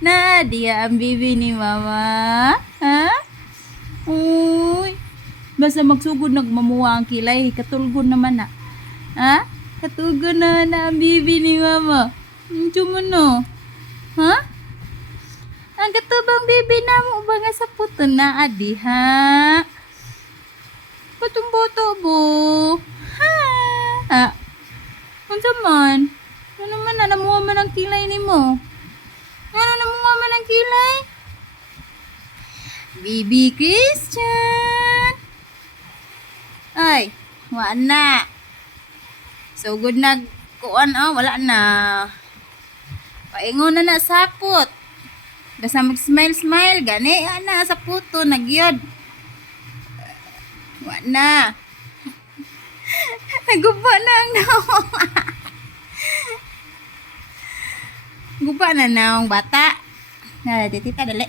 Nadia ang bibi ni mama. Ha? Uy. Basta magsugod nagmamuha ang kilay. Katulgon naman na. Ha? Katulgon na ang bibi ni mama. Cuma no. Ha? Ang katubang bibi na mo ba nga sa puto na adi ha? Patong-boto bo. Ha? Ha? Unsa man? Ano naman na namuha man ang kilay ni mo? Ano namuha man ang kilay? Bibi Christian. Ay, wala na. So good na kuan wala na. Paingon na sapot. Basta mag-smile gani ana sa puto nagyod. Wala na. Naguba na ang naong. Guba na naong bata. Tita dali.